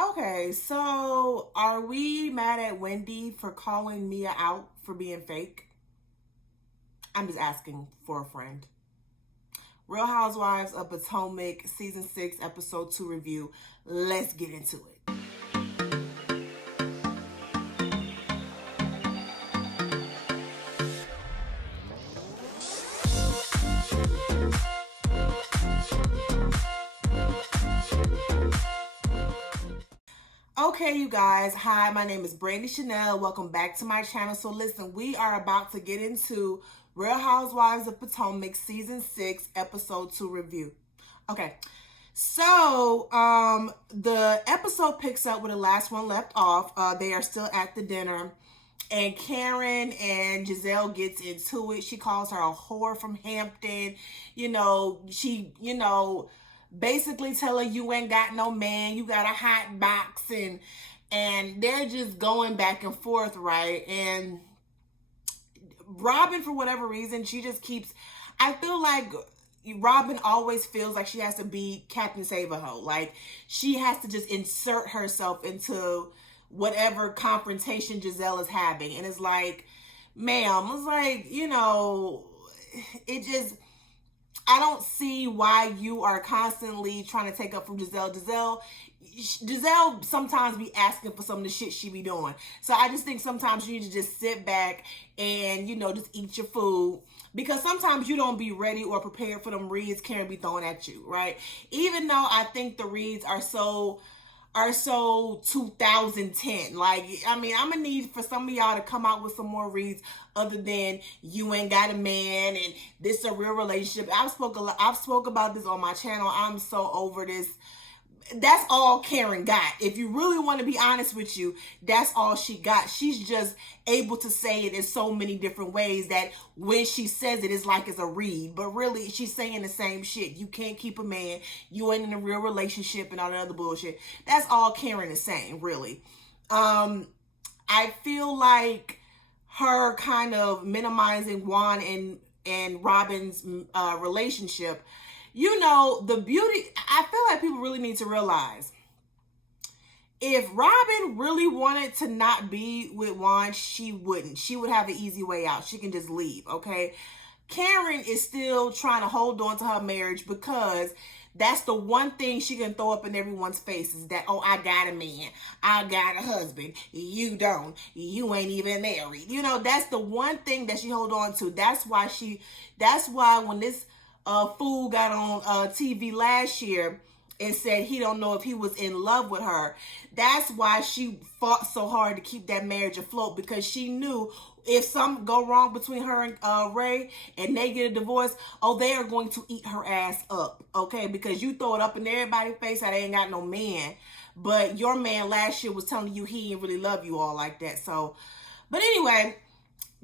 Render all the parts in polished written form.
Okay, so are we mad at Wendy for calling Mia out for being fake? I'm just asking for a friend. Real Housewives of Potomac, Season 6, Episode 2 review. Let's get into it. Okay, you guys. Hi, my name is Brandy Chanel. Welcome back to my channel. So listen, we are about to get into Real Housewives of Potomac Season 6, Episode 2 review. Okay. So, the episode picks up where the last one left off. They are still at the dinner, and Karen and Giselle gets into it. She calls her a whore from Hampton. She basically tell her you ain't got no man, you got a hot box, and they're just going back and forth, right? And Robin, for whatever reason, she just keeps. I feel like Robin always feels like she has to be Captain Save-A-Ho. Like she has to just insert herself into whatever confrontation Giselle is having, and it's like, ma'am, it's like it just. I don't see why you are constantly trying to take up from Giselle. Giselle sometimes be asking for some of the shit she be doing. So I just think sometimes you need to just sit back and, just eat your food. Because sometimes you don't be ready or prepared for them reads Karen be throwing at you, right? Even though I think the reads are so 2010. Like, I mean, I'm gonna need for some of y'all to come out with some more reads other than you ain't got a man and this is a real relationship. I've spoke about this on my channel. I'm so over this. That's all Karen got. If you really want to be honest with you, that's all she got. She's just able to say it in so many different ways that when she says it, it's like it's a read. But really, she's saying the same shit. You can't keep a man. You ain't in a real relationship and all that other bullshit. That's all Karen is saying, really. I feel like her kind of minimizing Juan and Robin's relationship, the beauty, I feel like people really need to realize if Robin really wanted to not be with Juan, she wouldn't. She would have an easy way out. She can just leave, okay? Karen is still trying to hold on to her marriage because that's the one thing she can throw up in everyone's face is that, oh, I got a man. I got a husband. You don't. You ain't even married. That's the one thing that she hold on to. That's why when this fool got on TV last year and said he don't know if he was in love with her. That's why she fought so hard to keep that marriage afloat, because she knew if something go wrong between her and Ray and they get a divorce, oh, they are going to eat her ass up, okay? Because you throw it up in everybody's face that they ain't got no man, but your man last year was telling you he didn't really love you all like that. So, but anyway,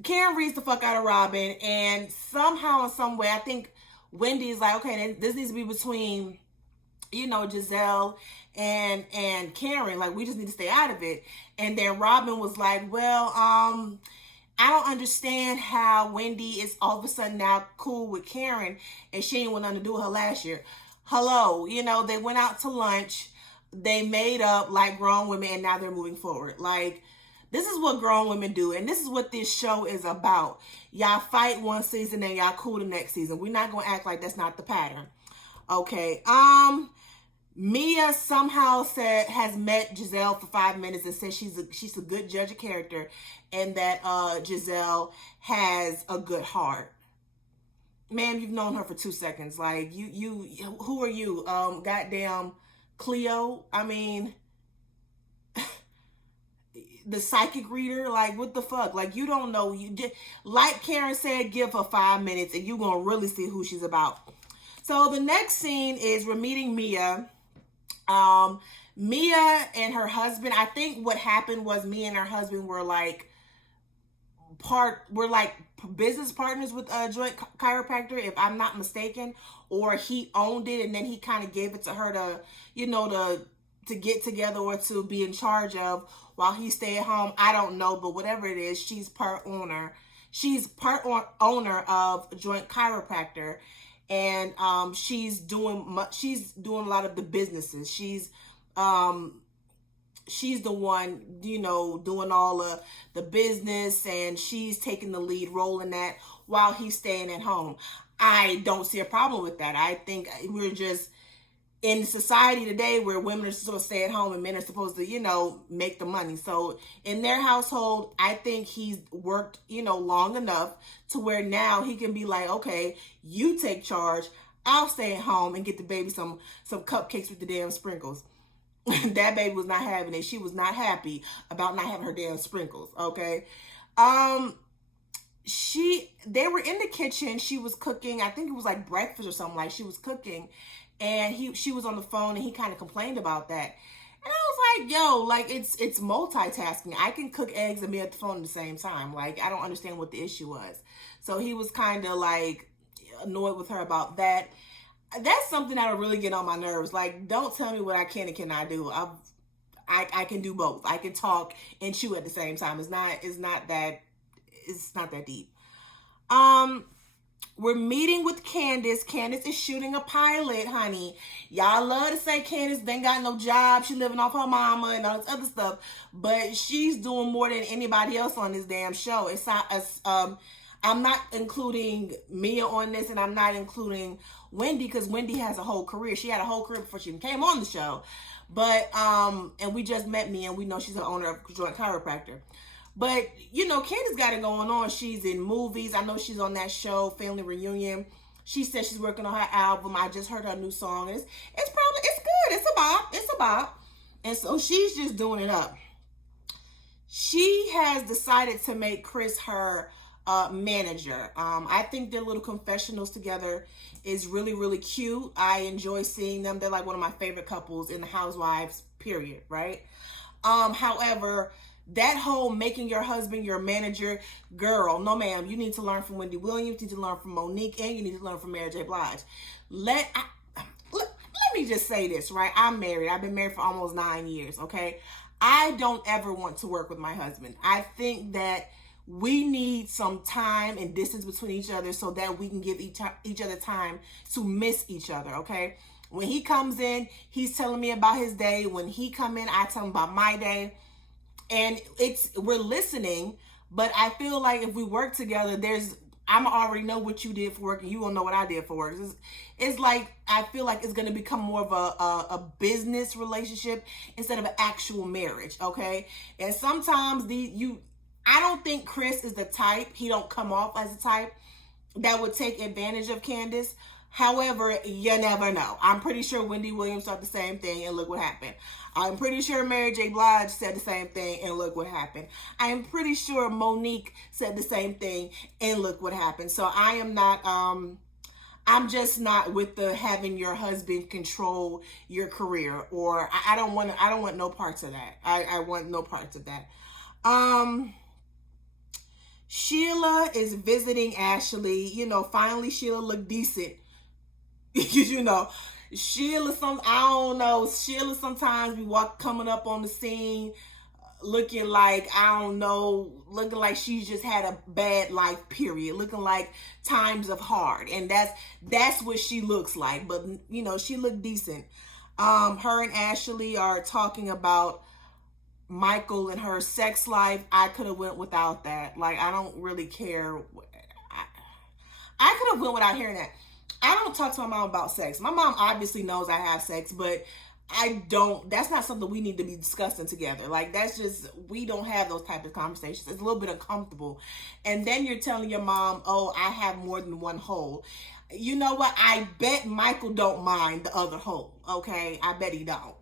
Karen reads the fuck out of Robin, and somehow in some way, I think Wendy's like, okay, this needs to be between Giselle and Karen. Like, we just need to stay out of it. And then Robin was like, well, I don't understand how Wendy is all of a sudden now cool with Karen and she didn't want nothing to do with her last year. Hello, they went out to lunch, they made up like grown women, and now they're moving forward. Like, this is what grown women do, and this is what this show is about. Y'all fight one season and y'all cool the next season. We're not gonna act like that's not the pattern. Okay. Mia somehow has met Giselle for 5 minutes and says she's a good judge of character, and that Giselle has a good heart. Ma'am, you've known her for 2 seconds. Like, you who are you? Goddamn Cleo. I mean, the psychic reader. Like, what the fuck? Like, you don't know. You did, like Karen said, give her 5 minutes and you're gonna really see who she's about. So the next scene is we're meeting Mia. Mia and her husband, I think what happened was Mia and her husband were like business partners with a joint chiropractor, if I'm not mistaken, or he owned it and then he kind of gave it to her to get together or to be in charge of while he stayed at home. I don't know, but whatever it is, she's part owner. She's owner of Joint Chiropractor, and she's doing a lot of the businesses. She's she's the one, doing all of the business, and she's taking the lead role in that while he's staying at home. I don't see a problem with that. I think we're just in society today where women are supposed to stay at home and men are supposed to, make the money. So in their household, I think he's worked, long enough to where now he can be like, okay, you take charge. I'll stay at home and get the baby some cupcakes with the damn sprinkles. That baby was not having it. She was not happy about not having her damn sprinkles. Okay. They were in the kitchen. She was cooking. I think it was like breakfast or something. Like she was cooking, and she was on the phone, and he kind of complained about that. And I was like, yo, like it's multitasking. I can cook eggs and be at the phone at the same time. Like, I don't understand what the issue was. So he was kind of like annoyed with her about that. That's something that'll really get on my nerves. Like, don't tell me what I can and cannot do. I can do both. I can talk and chew at the same time. It's not that deep. We're meeting with Candace. Candace is shooting a pilot, honey. Y'all love to say Candace ain't got no job. She living off her mama and all this other stuff. But she's doing more than anybody else on this damn show. It's not I'm not including Mia on this, and I'm not including Wendy, because Wendy has a whole career. She had a whole career before she came on the show. But and we just met Mia, and we know she's the owner of Joint Chiropractor. But, Candace got it going on. She's in movies. I know she's on that show, Family Reunion. She said she's working on her album. I just heard her new song. It's good. It's a bop. And so she's just doing it up. She has decided to make Chris her manager. I think their little confessionals together is really, really cute. I enjoy seeing them. They're like one of my favorite couples in the Housewives, period, right? However, that whole making your husband your manager, girl, no ma'am, you need to learn from Wendy Williams, you need to learn from Monique, and you need to learn from Mary J. Blige. Let me just say this, right? I'm married. I've been married for almost 9 years, okay? I don't ever want to work with my husband. I think that we need some time and distance between each other so that we can give each other time to miss each other, okay? When he comes in, he's telling me about his day. When he come in, I tell him about my day. And we're listening, but I feel like if we work together, I'm already know what you did for work and you will know what I did for work. It's like, I feel like it's going to become more of a business relationship instead of an actual marriage, okay? And sometimes I don't think Chris is the type, he don't come off as a type that would take advantage of Candace. However, you never know. I'm pretty sure Wendy Williams thought the same thing, and look what happened. I'm pretty sure Mary J. Blige said the same thing, and look what happened. I am pretty sure Monique said the same thing, and look what happened. So I am not, I'm just not with the having your husband control your career, or I don't want no parts of that. I want no parts of that. Sheila is visiting Ashley. Finally Sheila looked decent. Sheila sometimes be coming up on the scene looking like, looking like she's just had a bad life, period. Looking like times of hard. And that's what she looks like. But, she looked decent. Her and Ashley are talking about Michael and her sex life. I could have went without that. Like, I don't really care. I could have went without hearing that. I don't talk to my mom about sex. My mom obviously knows I have sex, but that's not something we need to be discussing together. Like, we don't have those type of conversations. It's a little bit uncomfortable. And then you're telling your mom, oh, I have more than one hole. You know what? I bet Michael don't mind the other hole, okay? I bet he don't.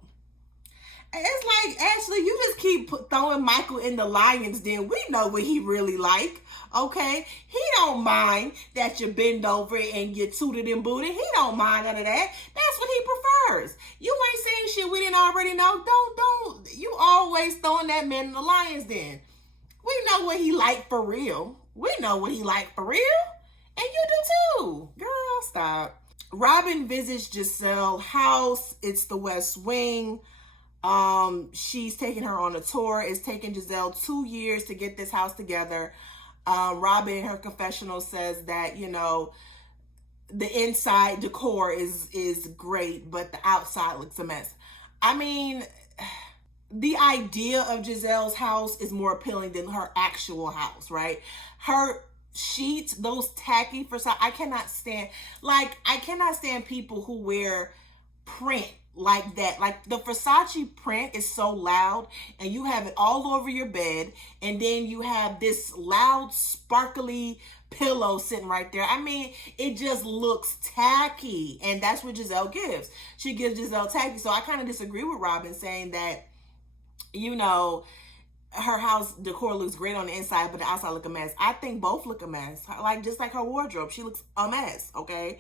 It's like, Ashley, you just keep throwing Michael in the lion's den. We know what he really like, okay? He don't mind that you bend over and get tooted and booted. He don't mind none of that. That's what he prefers. You ain't saying shit we didn't already know. Don't. You always throwing that man in the lion's den. We know what he like for real. We know what he like for real. And you do too. Girl, stop. Robin visits Giselle's house. It's the West Wing. She's taking her on a tour. It's taken Giselle 2 years to get this house together. Robin in her confessional says that, the inside decor is great, but the outside looks a mess. I mean, the idea of Giselle's house is more appealing than her actual house, right? Her sheets, those tacky for side, I cannot stand people who wear print like that. Like the Versace print is so loud and you have it all over your bed, and then you have this loud sparkly pillow sitting right there. I mean, it just looks tacky, and that's what Giselle gives. She gives Giselle tacky. So I kind of disagree with Robin saying that, you know, her house decor looks great on the inside, but the outside look a mess. I think both look a mess. Like, just like her wardrobe, she looks a mess, okay?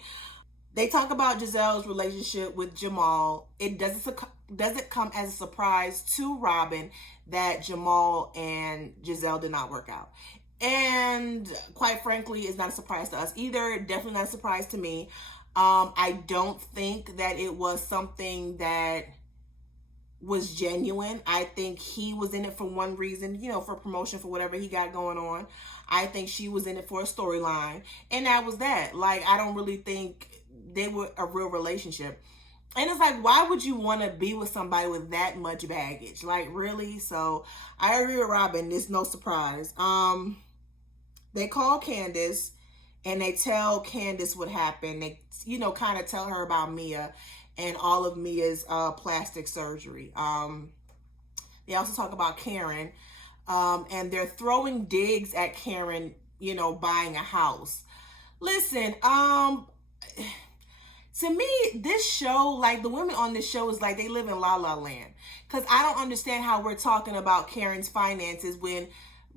They talk about Giselle's relationship with Jamal. It doesn't come as a surprise to Robin that Jamal and Giselle did not work out. And quite frankly, it's not a surprise to us either. Definitely not a surprise to me. I don't think that it was something that was genuine. I think he was in it for one reason, you know, for promotion, for whatever he got going on. I think she was in it for a storyline, and that was that. Like, I don't really think they were a real relationship. And it's like, why would you want to be with somebody with that much baggage? Like, really? So I agree with Robin. It's no surprise. They call Candace and they tell Candace what happened. They, you know, kind of tell her about Mia and all of Mia's plastic surgery. They also talk about Karen, and they're throwing digs at Karen, you know, buying a house. Listen, to me, this show, like the women on this show, is like they live in La La Land. Because I don't understand how we're talking about Karen's finances when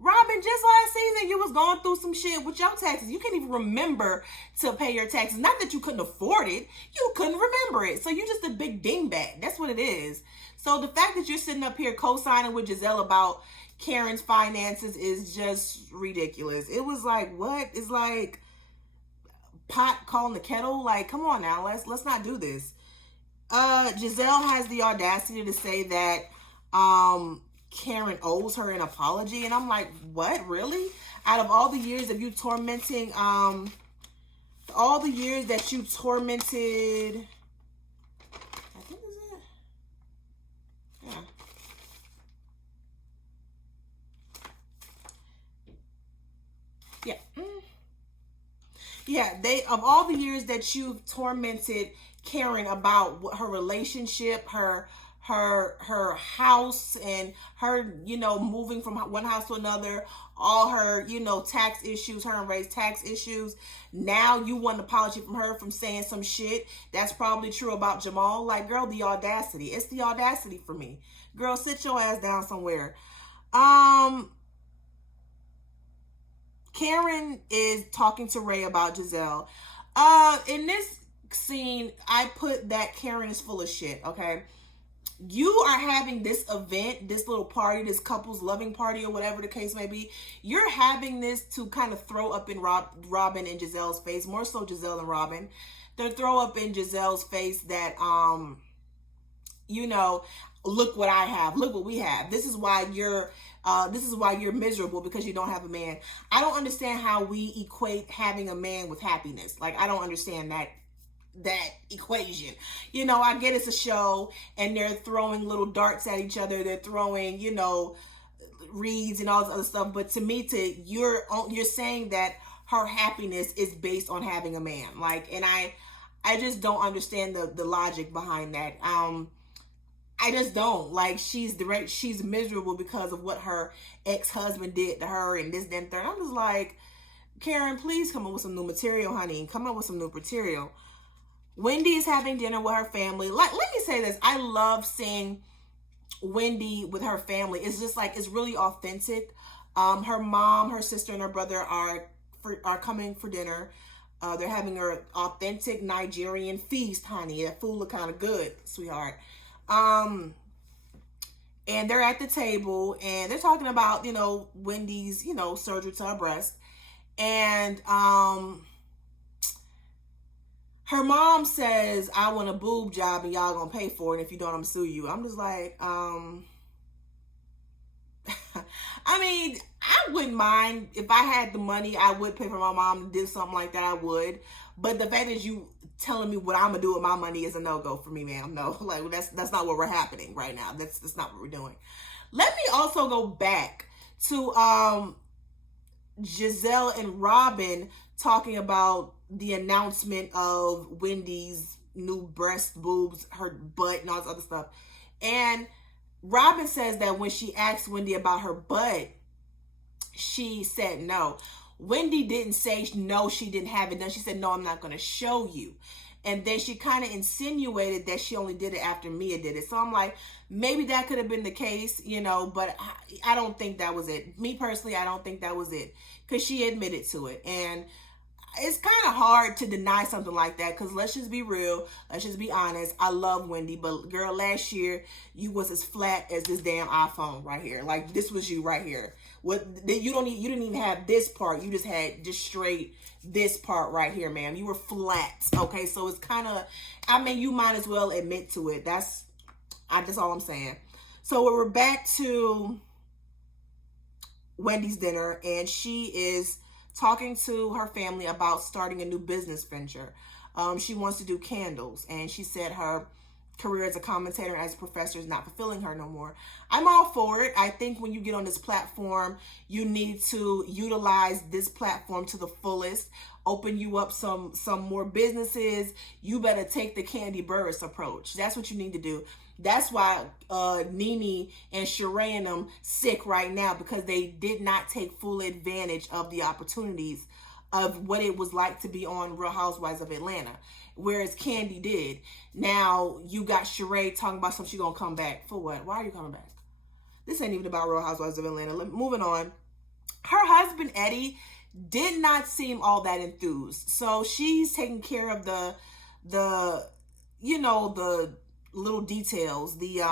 Robin, just last season, you was going through some shit with your taxes. You can't even remember to pay your taxes. Not that you couldn't afford it. You couldn't remember it. So you're just a big dingbat. That's what it is. So the fact that you're sitting up here co-signing with Giselle about Karen's finances is just ridiculous. It was like, what? It's like pot calling the kettle. Like, come on now. Let's not do this. Giselle has the audacity to say that Karen owes her an apology, and I'm like, what, really? Out of all the years of you tormenting, all the years that you tormented, I think is it, yeah, yeah, they, of all the years that you've tormented Karen about her relationship, her house, and her, you know, moving from one house to another, all her, you know, tax issues, her and Ray's tax issues. Now you want an apology from her from saying some shit that's probably true about Jamal. Like, girl, the audacity. It's the audacity for me. Girl, sit your ass down somewhere. Karen is talking to Ray about Giselle. In this scene, I put that Karen is full of shit, okay? You are having this event, this little party, this couple's loving party, or whatever the case may be. You're having this to kind of throw up in Robin and Giselle's face, more so Giselle and Robin. They throw up in Giselle's face that, you know, look what I have, look what we have. This is why you're miserable, because you don't have a man. I don't understand how we equate having a man with happiness. Like, I don't understand that equation. You know, I get it's a show and they're throwing little darts at each other. They're throwing, you know, reeds and all this other stuff. But to me, you're saying that her happiness is based on having a man. Like, and I just don't understand the logic behind that. I just don't. Like, she's miserable because of what her ex-husband did to her and this, that, and third. I'm just like, Karen, please come up with some new material, honey. Come up with some new material. Wendy is having dinner with her family. Like, let me say this. I love seeing Wendy with her family. It's just like, it's really authentic. Her mom, her sister, and her brother are coming for dinner. They're having an authentic Nigerian feast, honey. That food look kind of good, sweetheart. And they're at the table and they're talking about, you know, Wendy's, you know, surgery to her breast. And her mom says, I want a boob job and y'all gonna pay for it. If you don't, I'm gonna sue you. I'm just like, I mean, I wouldn't mind if I had the money. I would pay for my mom to do something like that. I would. But the fact that you telling me what I'm gonna do with my money is a no-go for me, ma'am. No, like that's not what we're happening right now. That's not what we're doing. Let me also go back to Giselle and Robin talking about the announcement of Wendy's new breast, boobs, her butt, and all this other stuff. And Robin says that when she asked Wendy about her butt, she said no. Wendy didn't say no, she didn't have it done. She said, no, I'm not going to show you. And then she kind of insinuated that she only did it after Mia did it. So I'm like, maybe that could have been the case, you know, but I don't think that was it. Me personally, I don't think that was it, because she admitted to it. And it's kind of hard to deny something like that, because let's just be real, let's just be honest. I love Wendy, but girl, last year you was as flat as this damn iPhone right here. Like, this was you right here. What you didn't even have this part. You just had just straight this part right here, ma'am. You were flat. Okay, so it's kind of, I mean, you might as well admit to it. That's all I'm saying. So we're back to Wendy's dinner, and she is talking to her family about starting a new business venture. She wants to do candles, and she said her career as a commentator and as a professor is not fulfilling her no more. I'm all for it. I think when you get on this platform, you need to utilize this platform to the fullest, open you up some more businesses. You better take the Candy Burris approach. That's what you need to do. That's why Nene and Sheree and them sick right now, because they did not take full advantage of the opportunities of what it was like to be on Real Housewives of Atlanta, whereas Candy did. Now you got Sheree talking about something, she gonna come back. For what? Why are you coming back? This ain't even about Real Housewives of Atlanta. Moving on. Her husband, Eddie, did not seem all that enthused. So she's taking care of the you know, the little details, the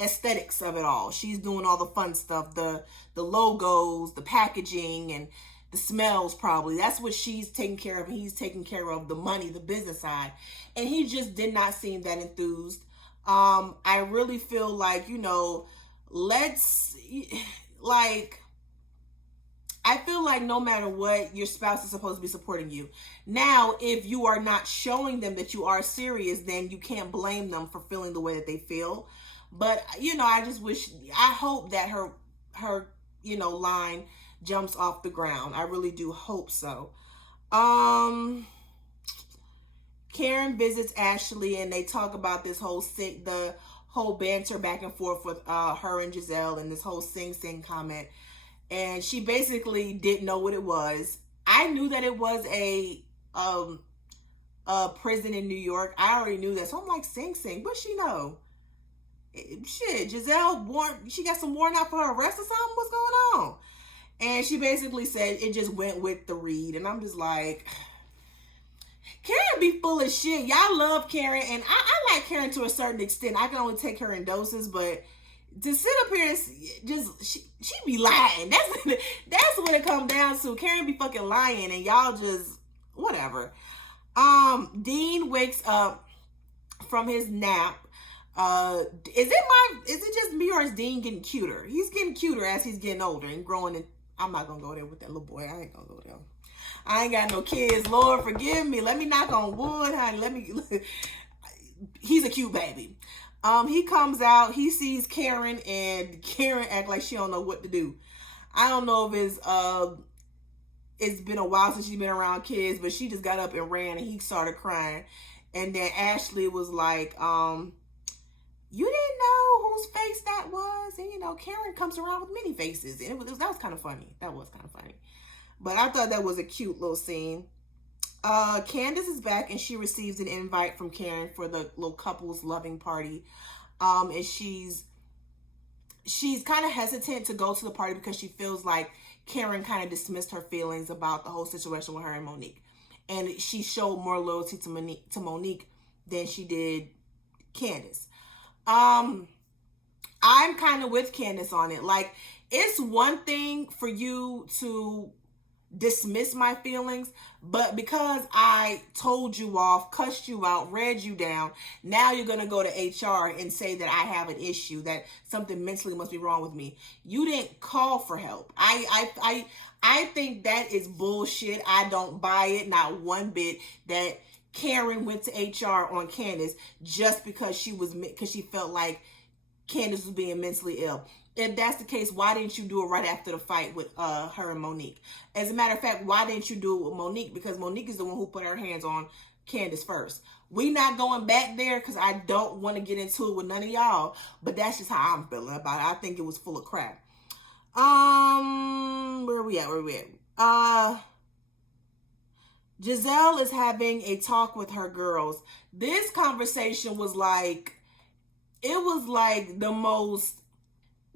aesthetics of it all. She's doing all the fun stuff, the logos, the packaging, and the smells probably. That's what she's taking care of. And he's taking care of the money, the business side. And he just did not seem that enthused. I really feel like, you know, I feel like no matter what, your spouse is supposed to be supporting you. Now, if you are not showing them that you are serious, then you can't blame them for feeling the way that they feel. But, you know, I hope that her, you know, line jumps off the ground. I really do hope so. Karen visits Ashley, and they talk about this the whole banter back and forth with her and Giselle, and this whole sing comment. And she basically didn't know what it was. I knew that it was a prison in New York. I already knew that. So I'm like, sing. What she know? Shit, Giselle, she got some warrant out for her arrest or something? What's going on? And she basically said it just went with the read. And I'm just like, Karen be full of shit. Y'all love Karen. And I like Karen to a certain extent. I can only take her in doses, but to sit up here and just, she be lying. That's what it comes down to. Karen be fucking lying, and y'all just, whatever. Dean wakes up from his nap. Is it just me, or is Dean getting cuter? He's getting cuter as he's getting older and growing. And I'm not gonna go there with that little boy. I ain't gonna go there. I ain't got no kids. Lord, forgive me. Let me knock on wood, honey. He's a cute baby. He comes out, he sees Karen, and Karen act like she don't know what to do. I don't know if it's been a while since she's been around kids, but she just got up and ran, and he started crying. And then Ashley was like, you didn't know whose face that was? And, you know, Karen comes around with many faces. And that was kind of funny. That was kind of funny. But I thought that was a cute little scene. Candace is back, and she receives an invite from Karen for the little couples loving party. And she's kind of hesitant to go to the party because she feels like Karen kind of dismissed her feelings about the whole situation with her and Monique. And she showed more loyalty to Monique than she did Candace. I'm kind of with Candace on it. Like, it's one thing for you to dismiss my feelings, but because I told you off, cussed you out, read you down, now you're gonna go to HR and say that I have an issue, that something mentally must be wrong with me. You didn't call for help. I think that is bullshit. I don't buy it, not one bit, that Karen went to HR on Candace just because she felt like Candace was being mentally ill. If that's the case, why didn't you do it right after the fight with her and Monique? As a matter of fact, why didn't you do it with Monique? Because Monique is the one who put her hands on Candace first. We not going back there because I don't want to get into it with none of y'all, but that's just how I'm feeling about it. I think it was full of crap. Where we at? Giselle is having a talk with her girls. This conversation was like, it was like the most.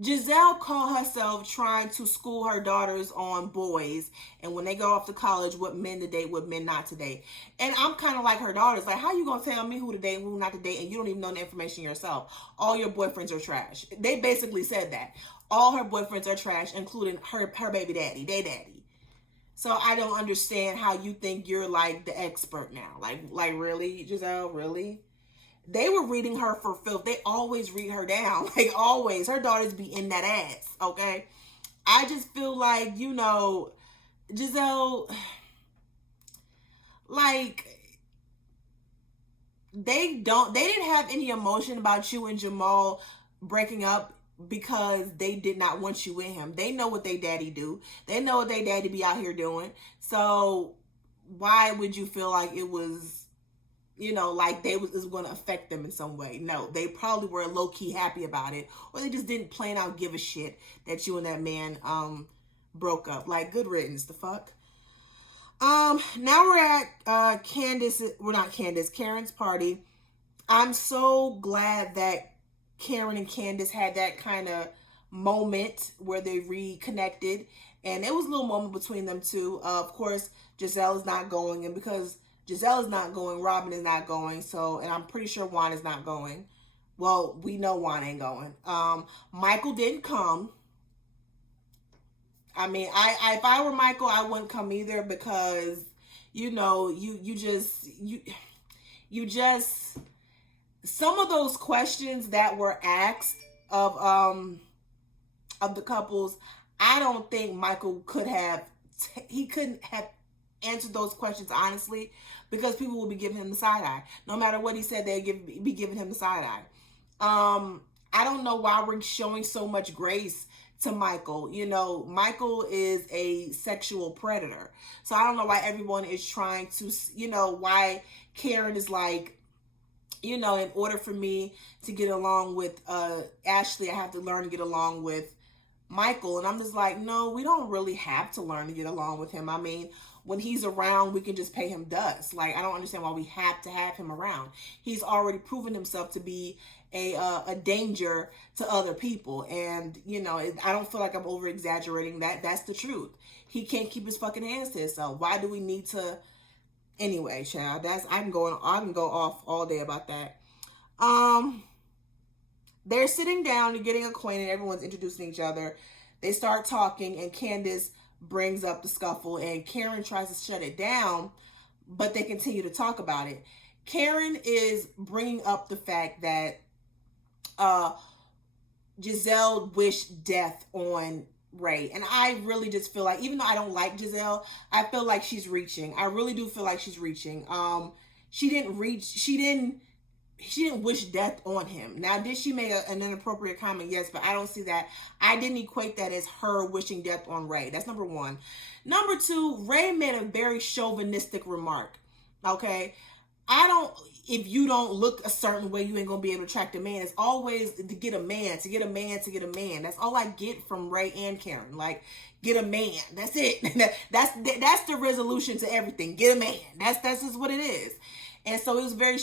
Giselle called herself trying to school her daughters on boys, and when they go off to college, what men to date, what men not to date. And I'm kind of like her daughters. Like, how you gonna tell me who to date and who not to date, and you don't even know the information yourself? All your boyfriends are trash. They basically said that. All her boyfriends are trash, including her baby daddy, they daddy. So I don't understand how you think you're like the expert now. Like really, Giselle, really? They were reading her for filth. They always read her down. Like, always. Her daughters be in that ass, okay? I just feel like, you know, Giselle, like, they didn't have any emotion about you and Jamal breaking up because they did not want you with him. They know what they daddy do. They know what they daddy be out here doing. So why would you feel like it was, you know, like it was going to affect them in some way? No, they probably were low-key happy about it, or they just didn't plain out give a shit that you and that man broke up. Like, good riddance, the fuck. Now we're at Karen's party. I'm so glad that Karen and Candace had that kind of moment where they reconnected, and it was a little moment between them two. Of course, Giselle is not going, and because Giselle is not going, Robin is not going. So, and I'm pretty sure Juan is not going. Well, we know Juan ain't going. Michael didn't come. I mean, if I were Michael, I wouldn't come either, because, you know, you just some of those questions that were asked of the couples, I don't think Michael couldn't have answered those questions honestly, because people will be giving him the side eye. No matter what he said, they'd be giving him the side eye. I don't know why we're showing so much grace to Michael. You know, Michael is a sexual predator. So I don't know why everyone is trying to, you know, why Karen is like, you know, in order for me to get along with Ashley, I have to learn to get along with Michael. And I'm just like, no, we don't really have to learn to get along with him. I mean, when he's around, we can just pay him dust. Like, I don't understand why we have to have him around. He's already proven himself to be a danger to other people. And, you know, I don't feel like I'm over exaggerating that. That's the truth. He can't keep his fucking hands to himself. Why do we need to? Anyway, child, I can go off all day about that. They're sitting down, you're getting acquainted, everyone's introducing each other. They start talking, and Candace brings up the scuffle, and Karen tries to shut it down, but they continue to talk about it. Karen is bringing up the fact that Giselle wished death on Ray. And I really just feel like, even though I don't like Giselle, I feel like she's reaching. I really do feel like she's reaching. She didn't wish death on him. Now, did she make an inappropriate comment? Yes, but I don't see that. I didn't equate that as her wishing death on Ray. That's number one. Number two, Ray made a very chauvinistic remark. Okay? If you don't look a certain way, you ain't gonna be able to attract a man. It's always to get a man. That's all I get from Ray and Karen. Like, get a man. That's it. That's the resolution to everything. Get a man. That's just what it is. And so it was very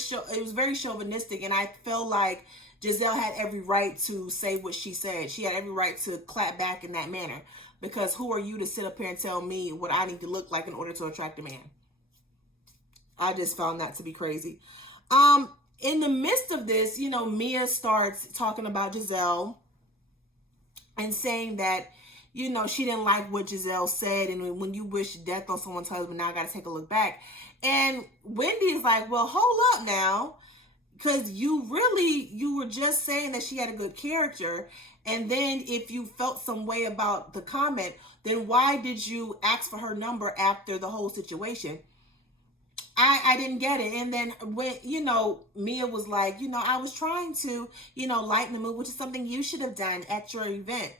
chauvinistic, and I felt like Giselle had every right to say what she said. She had every right to clap back in that manner, because who are you to sit up here and tell me what I need to look like in order to attract a man? I just found that to be crazy. In the midst of this, you know, Mia starts talking about Giselle and saying that, you know, she didn't like what Giselle said, and when you wish death on someone's husband, now I got to take a look back. And Wendy is like, well, hold up now, because you were just saying that she had a good character, and then if you felt some way about the comment, then why did you ask for her number after the whole situation? I didn't get it. And then when, Mia was like, I was trying to, lighten the mood, which is something you should have done at your event.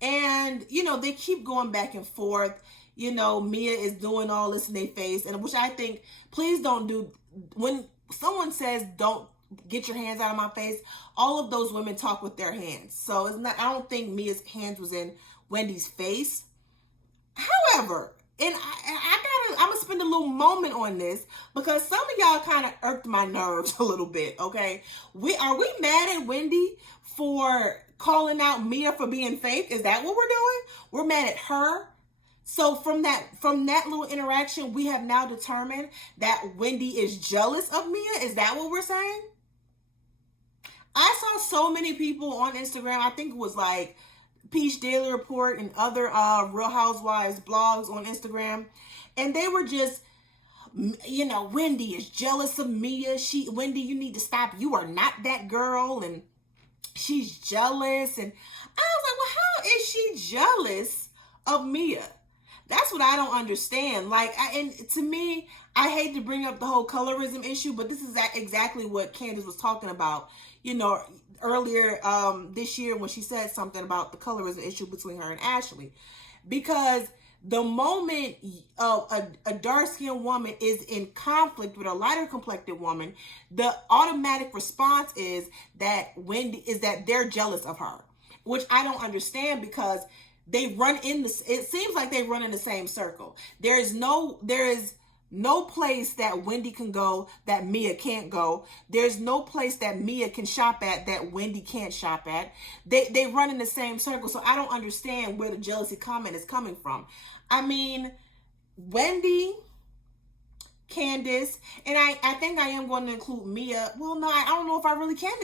And, they keep going back and forth. Mia is doing all this in their face, and which I think, please don't do. When someone says don't get your hands out of my face, all of those women talk with their hands. So it's not, I don't think Mia's hands was in Wendy's face. However, and I'm gonna spend a little moment on this because some of y'all kind of irked my nerves a little bit. Okay, are we mad at Wendy for calling out Mia for being fake? Is that what we're doing? We're mad at her. So from that little interaction, we have now determined that Wendy is jealous of Mia. Is that what we're saying? I saw so many people on Instagram. I think it was like Peach Daily Report and other Real Housewives blogs on Instagram, and they were just, Wendy is jealous of Mia. Wendy, you need to stop. You are not that girl, and she's jealous. And I was like, well, how is she jealous of Mia? That's what I don't understand. Like, and to me, I hate to bring up the whole colorism issue, but this is exactly what Candace was talking about, earlier this year when she said something about the colorism issue between her and Ashley. Because the moment a dark-skinned woman is in conflict with a lighter complected woman, the automatic response is that they're jealous of her, which I don't understand because it seems like they run in the same circle. There is no place that Wendy can go that Mia can't go. There's no place that Mia can shop at that Wendy can't shop at. They run in the same circle. So I don't understand where the jealousy comment is coming from. I mean, Wendy, Candace, and I think I am going to include Mia. Well, no, I don't know if I really can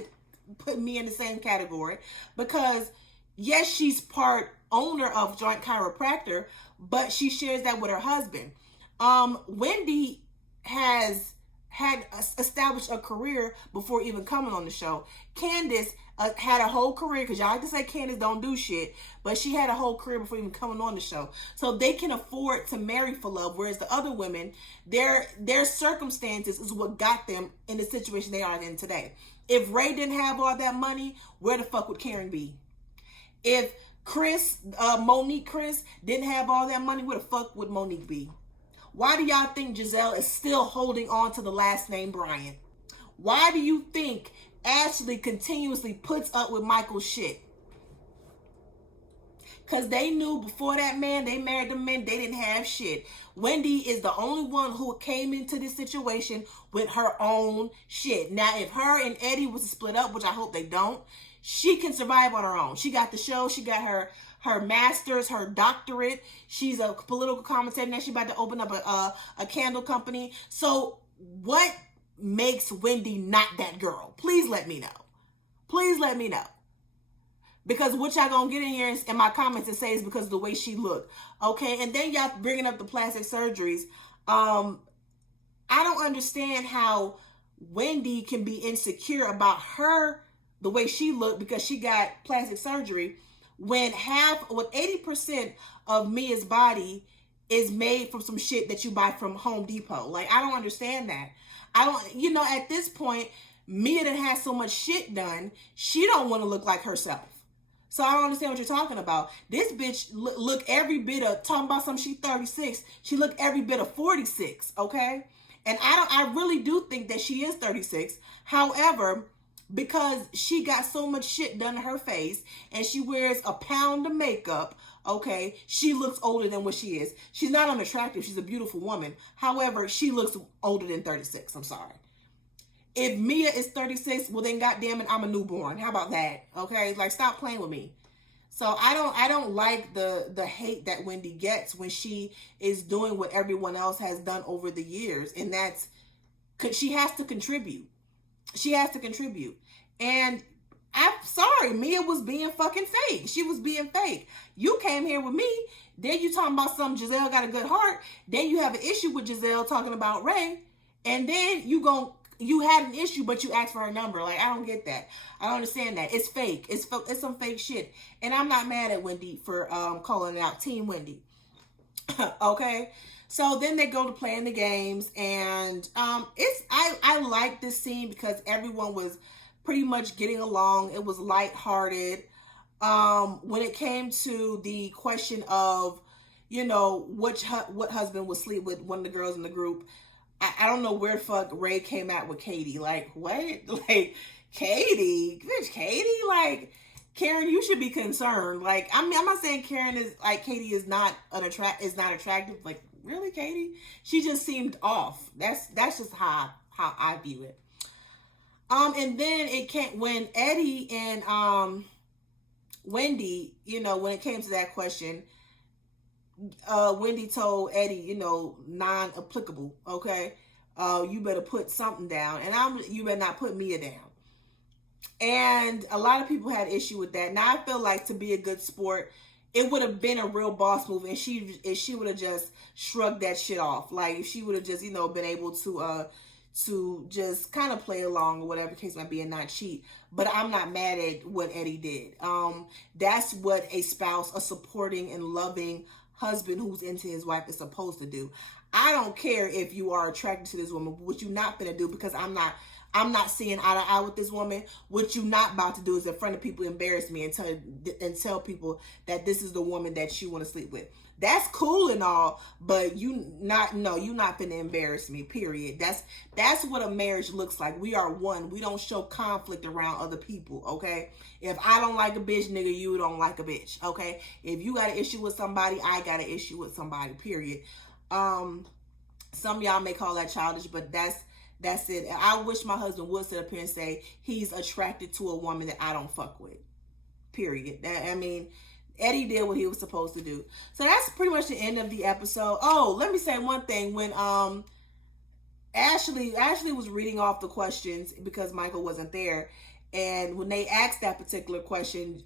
put Mia in the same category because yes, she's part owner of Joint Chiropractor, but she shares that with her husband. Wendy has had established a career before even coming on the show. Candace had a whole career, because y'all like to say Candace don't do shit, but she had a whole career before even coming on the show. So they can afford to marry for love, whereas the other women, their circumstances is what got them in the situation they are in today. If Ray didn't have all that money, where the fuck would Karen be? If Monique Chris didn't have all that money, where the fuck would Monique be? Why do y'all think Giselle is still holding on to the last name Bryan? Why do you think Ashley continuously puts up with Michael's shit? Because they knew before that man, they married the men, they didn't have shit. Wendy is the only one who came into this situation with her own shit. Now, if her and Eddie was to split up, which I hope they don't, she can survive on her own. She got the show. She got her master's, her doctorate. She's a political commentator. Now she's about to open up a candle company. So what makes Wendy not that girl? Please let me know. Please let me know. Because what y'all gonna get in here in my comments and say is because of the way she looked. Okay, and then y'all bringing up the plastic surgeries. I don't understand how Wendy can be insecure about the way she looked because she got plastic surgery when 80% of Mia's body is made from some shit that you buy from Home Depot. Like, I don't understand that. At this point, Mia done had so much shit done, she don't want to look like herself. So I don't understand what you're talking about. This bitch look every bit of, talking about something, she 36, she look every bit of 46, okay? And I really do think that she is 36. However, because she got so much shit done to her face and she wears a pound of makeup, okay, she looks older than what she is. She's not unattractive. She's a beautiful woman. However, she looks older than 36. I'm sorry. If Mia is 36, well then goddamn it, I'm a newborn. How about that? Okay, like stop playing with me. So I don't like the hate that Wendy gets when she is doing what everyone else has done over the years, and that's she has to contribute. She has to contribute. And I'm sorry, Mia was being fucking fake. She was being fake. You came here with me, then you talking about some Giselle got a good heart, then you have an issue with Giselle talking about Ray, and then you had an issue, but you asked for her number. Like, I don't get that. I don't understand that. It's fake. It's some fake shit. And I'm not mad at Wendy for calling it out. Team Wendy. Okay. So then they go to playing the games, and I like this scene because everyone was pretty much getting along. It was lighthearted. When it came to the question of, what husband would sleep with one of the girls in the group, I don't know where the fuck Ray came out with Katie. Like, what? Like, Katie? Bitch, Katie? Like, Karen, you should be concerned. Like, I mean, I'm not saying Karen is, like, Katie is not attractive. Like, really, Katie? She just seemed off. That's just how I view it. And then it came when Eddie and Wendy, when it came to that question, Wendy told Eddie, non-applicable. Okay, you better put something down, and you better not put Mia down. And a lot of people had issue with that. Now I feel like, to be a good sport, it would have been a real boss move, and if she would have just shrugged that shit off. Like, if she would have just, been able to just kind of play along, or whatever case might be, and not cheat. But I'm not mad at what Eddie did. That's what a spouse, a supporting and loving husband who's into his wife, is supposed to do. I don't care if you are attracted to this woman, but what you're not gonna do, because I'm not seeing eye to eye with this woman. What you not about to do is, in front of people, embarrass me and tell people that this is the woman that you want to sleep with. That's cool and all, but you're not finna embarrass me, period. That's what a marriage looks like. We are one. We don't show conflict around other people, okay? If I don't like a bitch, nigga, you don't like a bitch, okay? If you got an issue with somebody, I got an issue with somebody, period. Some of y'all may call that childish, but that's it. I wish my husband would sit up here and say he's attracted to a woman that I don't fuck with, period. Eddie did what he was supposed to do. So that's pretty much the end of the episode. Oh, let me say one thing. When Ashley was reading off the questions because Michael wasn't there, and when they asked that particular question,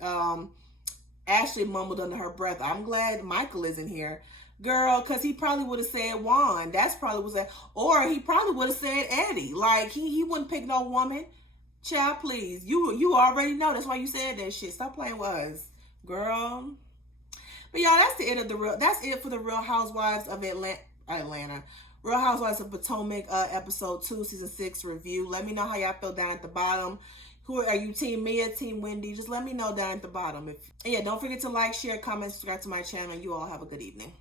Ashley mumbled under her breath, "I'm glad Michael isn't here." Girl, because he probably would have said Juan. That's probably was that. Or he probably would have said Eddie. Like, he wouldn't pick no woman. Child, please. You already know. That's why you said that shit. Stop playing with us, girl. But y'all, that's it for the Real Housewives of Atlanta. Real Housewives of Potomac, episode 2, season 6 review. Let me know how y'all feel down at the bottom. Who are you, Team Mia, Team Wendy? Just let me know down at the bottom. Don't forget to like, share, comment, subscribe to my channel. You all have a good evening.